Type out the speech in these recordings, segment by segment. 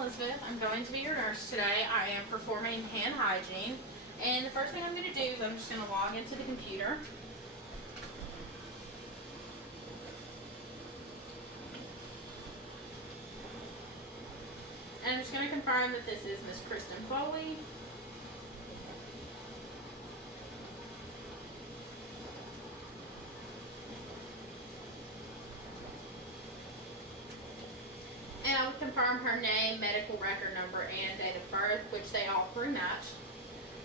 Elizabeth. I'm going to be your nurse today. I am performing hand hygiene. And the first thing I'm going to do is I'm just going to log into the computer. And I'm just going to confirm that this is Miss Kristen Foley. And I will confirm her name, medical record number, and date of birth, which they all three match.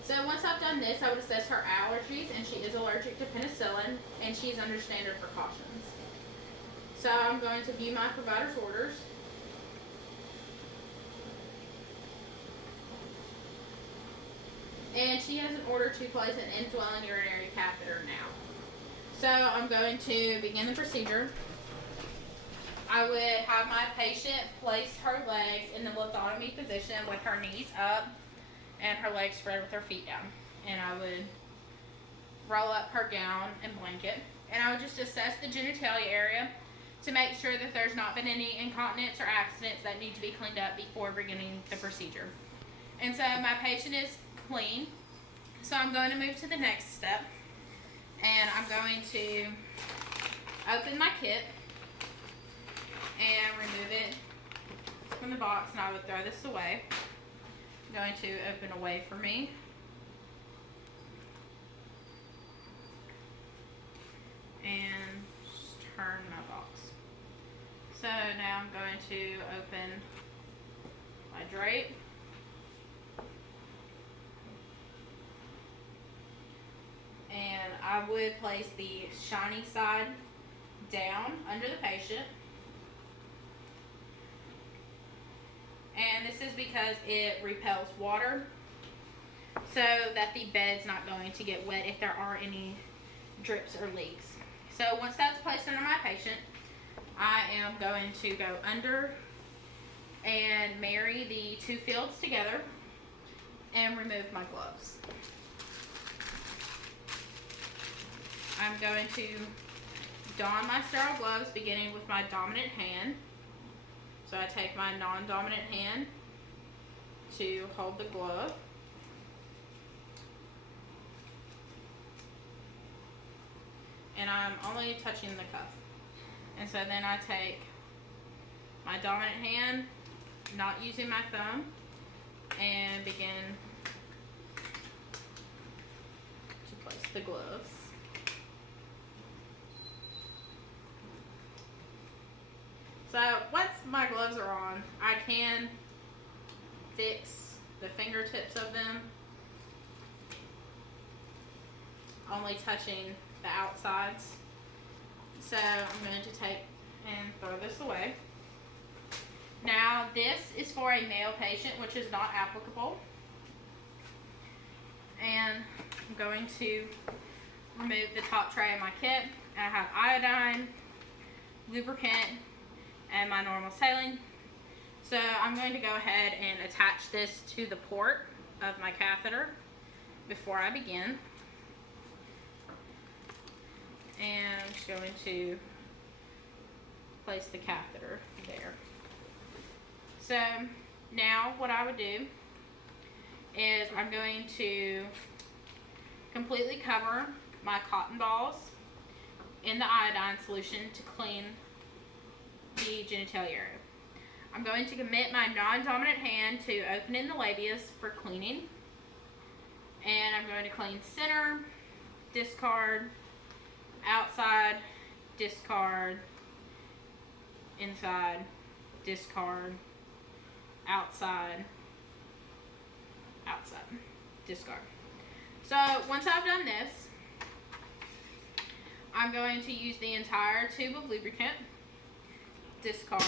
So once I've done this, I would assess her allergies, and she is allergic to penicillin, and she's under standard precautions. So I'm going to view my provider's orders. And she has an order to place an indwelling urinary catheter now. So I'm going to begin the procedure. I would have my patient place her legs in the lithotomy position with her knees up and her legs spread with her feet down. And I would roll up her gown and blanket. And I would just assess the genitalia area to make sure that there's not been any incontinence or accidents that need to be cleaned up before beginning the procedure. And so my patient is clean. So I'm going to move to the next step. And I'm going to open my kit and remove it from the box, and I would throw this away. I'm going to open away for me. And just turn my box. So now I'm going to open my drape. And I would place the shiny side down under the patient. And this is because it repels water so that the bed's not going to get wet if there are any drips or leaks. So once that's placed under my patient, I am going to go under and marry the two fields together and remove my gloves. I'm going to don my sterile gloves beginning with my dominant hand. So I take my non-dominant hand to hold the glove. And I'm only touching the cuff. And so then I take my dominant hand, not using my thumb, and begin to place the gloves. So once my gloves are on, I can fix the fingertips of them, only touching the outsides. So I'm going to take and throw this away. Now this is for a male patient, which is not applicable. And I'm going to remove the top tray of my kit. I have iodine, lubricant, and my normal saline. So I'm going to go ahead and attach this to the port of my catheter before I begin. And I'm just going to place the catheter there. So now what I would do is I'm going to completely cover my cotton balls in the iodine solution to clean the genitalia area. I'm going to commit my non-dominant hand to opening the labias for cleaning. And I'm going to clean center, discard, outside, discard, inside, discard, outside, outside, discard. So once I've done this, I'm going to use the entire tube of lubricant, discard,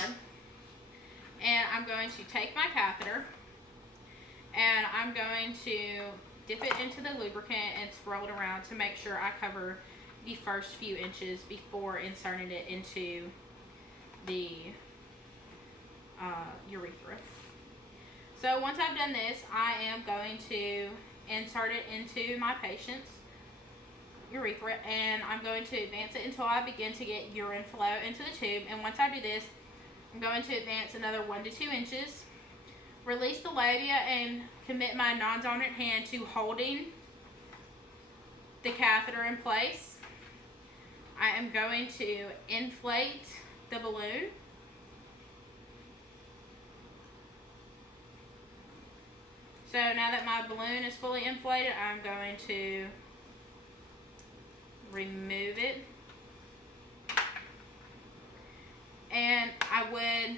and I'm going to take my catheter and I'm going to dip it into the lubricant and swirl it around to make sure I cover the first few inches before inserting it into the urethra. So once I've done this, I am going to insert it into my patient's urethra, and I'm going to advance it until I begin to get urine flow into the tube. And once I do this, I'm going to advance another 1 to 2 inches Release the labia and commit my non-dominant hand to holding the catheter in place. I am going to inflate the balloon. So now that my balloon is fully inflated, I'm going to remove it. And I would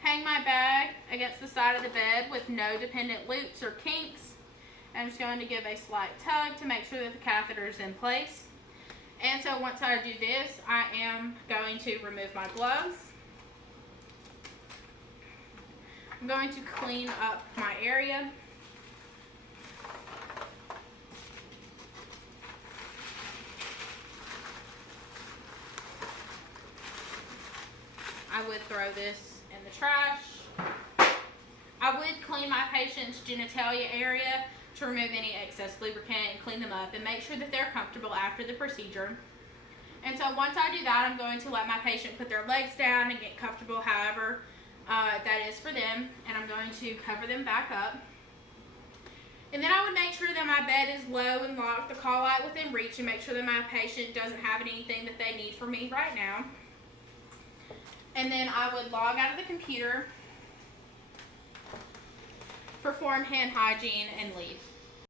hang my bag against the side of the bed with no dependent loops or kinks. I'm just going to give a slight tug to make sure that the catheter is in place. And so once I do this, I am going to remove my gloves. I'm going to clean up my area. I would throw this in the trash. I would clean my patient's genitalia area to remove any excess lubricant and clean them up and make sure that they're comfortable after the procedure. And so once I do that, I'm going to let my patient put their legs down and get comfortable however that is for them. And I'm going to cover them back up. And then I would make sure that my bed is low and lock the call light within reach and make sure that my patient doesn't have anything that they need from me right now. And then I would log out of the computer, perform hand hygiene, and leave.